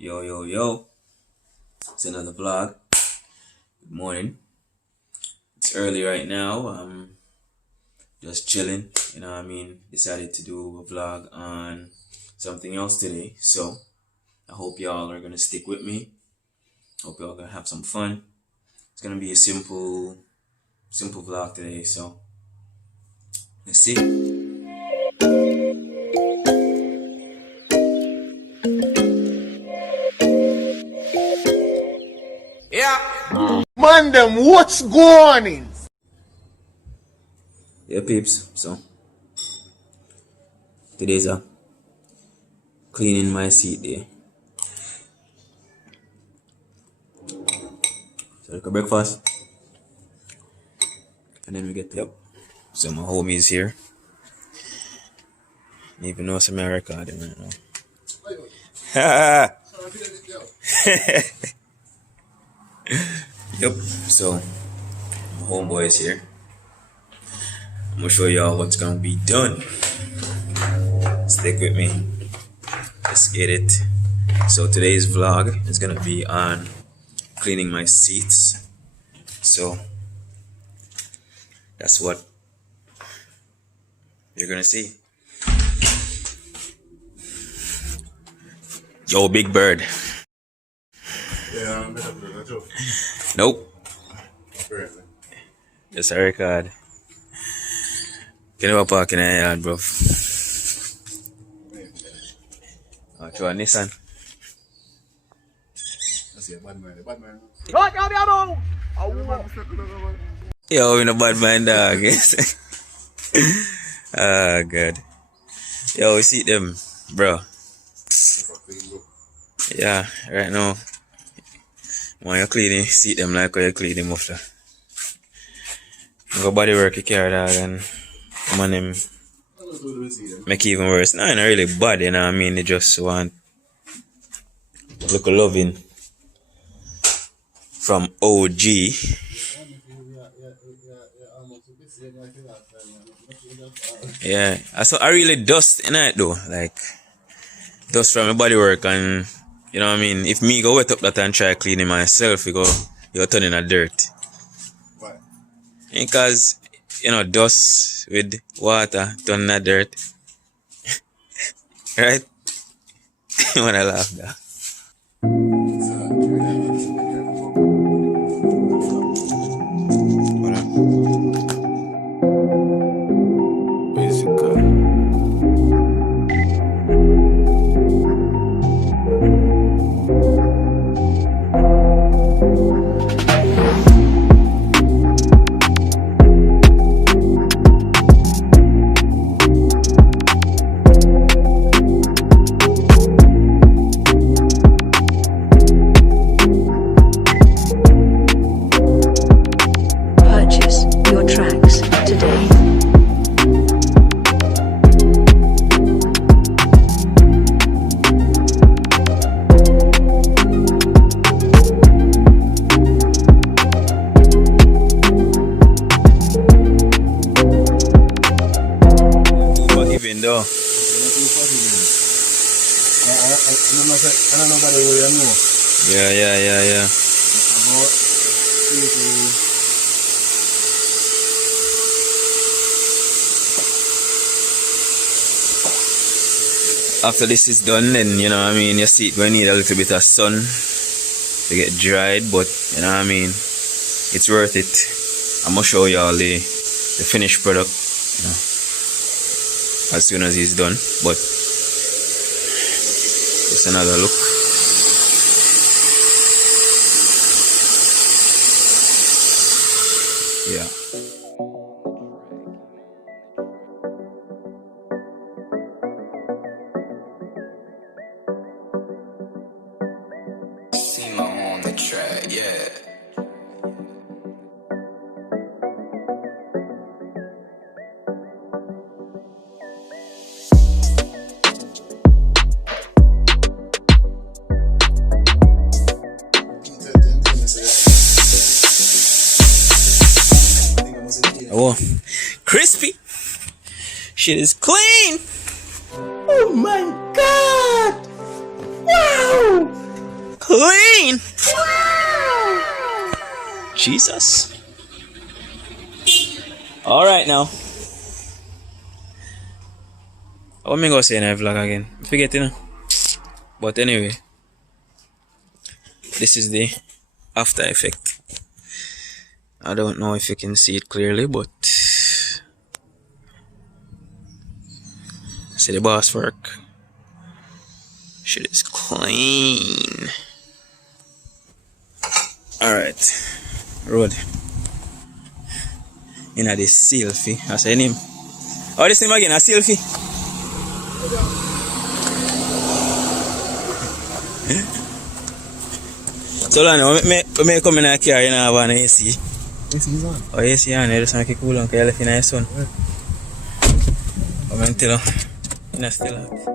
Yo, yo, yo. It's another vlog. Good morning. It's early right now. Just chilling. Decided to do a vlog on something else today. So, I hope y'all are gonna stick with me. Hope y'all gonna have some fun. It's gonna be a simple vlog today. So, let's see. Yeah. Man, them, what's going on? Yeah, peeps. So, today's a cleaning my seat day. So, like a breakfast. And then we get to. Yep. So, my homie is here. Even though it's America, I don't know. Yep. So, my homeboy is here. I'm gonna show y'all what's gonna be done. Stick with me. Let's get it. So today's vlog is gonna be on cleaning my seats. So that's what you're gonna see. Yo, Big Bird. Yeah, Nope. Just a record. Get him up parking in the yard, bro. Oh, to a Nissan. Yo, we no bad man, dog. Ah, God. Yo, we see them, bro. Yeah, right now. When you're cleaning, see them like how you clean them after. Go body work, you carry dog, and man, them make it even worse. No, not really bad, you know what I mean? They just want look loving from OG. Yeah, I really dust in it though, like dust from my body work, and you know what I mean. If me go wet up that and try cleaning myself, you're turning a dirt. Why? Because you know dust with water turning a dirt, right? When I laugh that. Purchase your tracks today. But even though, I don't know about the way I know. yeah. After this is done, then you know what I mean, your seat will need a little bit of sun to get dried, but you know what I mean, it's worth it. I'm gonna show y'all the finished product, you know, as soon as it's done. But just another look. Yeah. See my on the track, yeah. Oh, crispy. Shit is clean. Oh my God! Wow! clean. Jesus. Alright now. What me go say in a vlog again? Forget you know. But anyway. This is the after effect. I don't know if you can see it clearly, but see the boss work. Shit is clean. Alright. Road. You know this selfie. I say name. Oh, this name again, a selfie. So long, me come in a car, you know, have an AC. AC is on. Oh, AC on, you just make it cool and you left in the sun. Come and tell you, you know, still hot.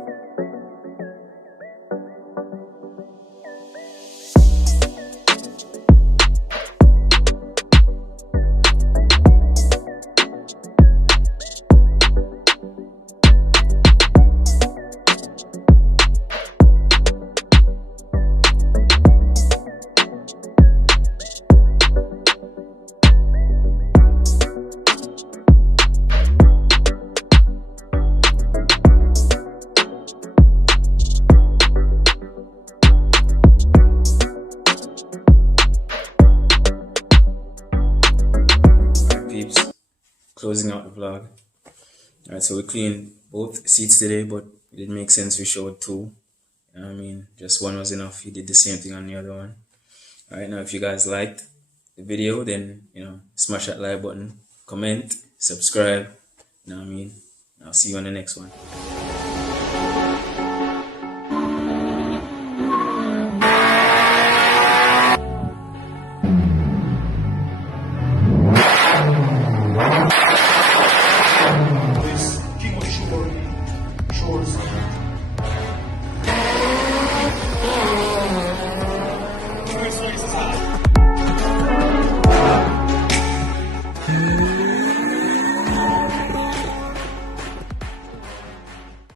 Peeps, closing out the vlog. Alright, so we cleaned both seats today, but it didn't make sense we showed two. You know what I mean? Just one was enough. He did the same thing on the other one. Alright, now if you guys liked the video, then, you know, smash that like button, comment, subscribe. You know what I mean? I'll see you on the next one.